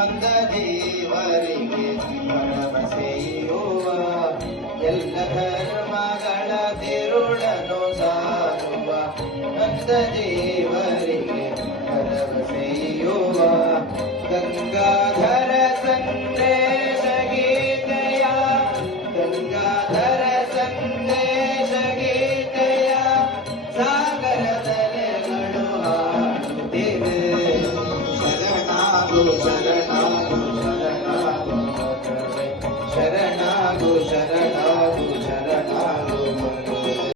ನಂದ ದೇವರಿಗೆ ಭರವಸೆಯುವ ಎಲ್ಲ ಧರ್ಮಗಳ ತಿರುಳನು ಸಾರುವ ನಂದ ದೇವರಿಗೆ ಭರವಸೆಯುವ ಗಂಗಾಧರ ಸಂದೇಶ ಗೀತೆಯ ಗಂಗಾಧರ ಸಂದೇಶ ಗೀತೆಯ ಸಾಗರದಲೆಗಳು ಹಾಡುತ್ತಿವೆ. ಶರಣಾಗು ಶರಣಾಗು Jada.